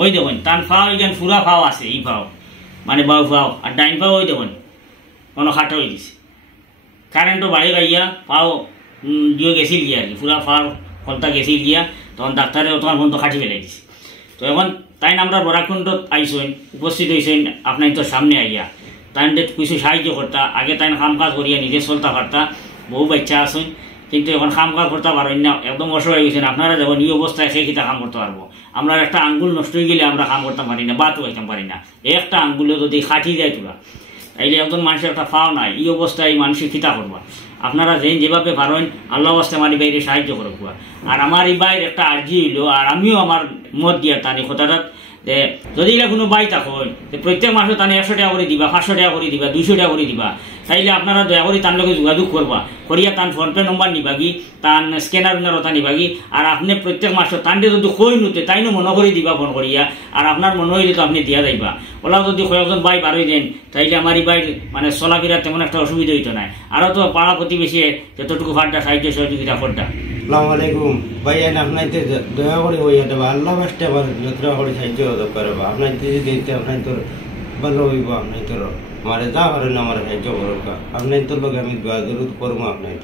ওই দেখুন তার ফাও এখানে পুরা ফাও আছে, এই ফাও মানে বাউ ফাও, আর ডাইন ফাও ওই দেখুন কোনো খাটো হয়ে গেছে। কারেন্টও বাড়ি গাইয়া ফাও দিয়ে গেছিল গিয়া আর কি, পুরা ফাও ফলতা গেছিল গিয়া, তখন ডাক্তারে তখন পর্যন্ত খাটি ফেলে দিছে। তো এখন তাই আমরা বরাকুণ্ড আইসেন, উপস্থিত হয়েছেন আপনার তো সামনে আইয়া, তাই কিছু সাহায্য করতা। আগে তাই কাম কাজ করিয়া নিজে চলতে পারতা, বহু বাচ্চা আছেন, কিন্তু এখন কাম কাজ করতে পারেন না, একদম অসহায় গেছেন। আপনারা যখন এই অবস্থায় সে কিতা কাম করতে পারবো? আমরা একটা আঙ্গুল নষ্ট হয়ে গেলে আমরা কাম করতে পারি না, বাতও খাইতে পারি না। একটা আঙ্গুলে যদি খাটি যায় তোলা, তাইলে একজন মানুষের একটা ফাও নাই, এই অবস্থায় মানুষের খিতা করবা। আপনারা যেভাবে পারেন আল্লাহ আস্তে আমার এই বাইরে সাহায্য করবা। আর আমার এই বাইরে একটা আর্জি হইলো, আর আমিও আমার মত দিয়া টানি কথাটা, যে যদি এগুলো কোনো বাই থাকেন প্রত্যেক মাসে তানে 100 টাকা করে দিবা, 500 টাকা করে দিবা, 200 টাকা করে দিবা। তাইলে আপনারা দয়া করে তার লগে যোগাযোগ করবা, করিয়া তার ফোনপে নম্বর নিবাগি, তার স্ক্যানার ওটা নিবাগি। আর আপনি প্রত্যেক মাসে তানটে যদি কই নুতে তাই মনে করে দিবা ফোন করিয়া, আর আপনার মনে হইলে তো আপনি দিয়া যাইবা। ওলা যদি কয়েকজন বাই বারোই দেন, তাইলে আমার এই বাই মানে চলাফেরা তেমন একটা অসুবিধা হইতো না। আরও তো পাড়া প্রতিবেশী যতটুকু ফান্ডা সাহায্য সহযোগিতা করতা। আসসালামু আলাইকুম ভাই, আপনাইতে দয়া করে হইয়া দেবা, আল্লাহ বাস্তে আবার যতটা করে সাহায্য করবা। আপনাইতে যদি আপনার তোর ভালো হইব, আপনার তোর আমার যা করেন আমার সাহায্য করবা। আপনার তোর লোক আমি দোয়া জরুর করবো আপনার।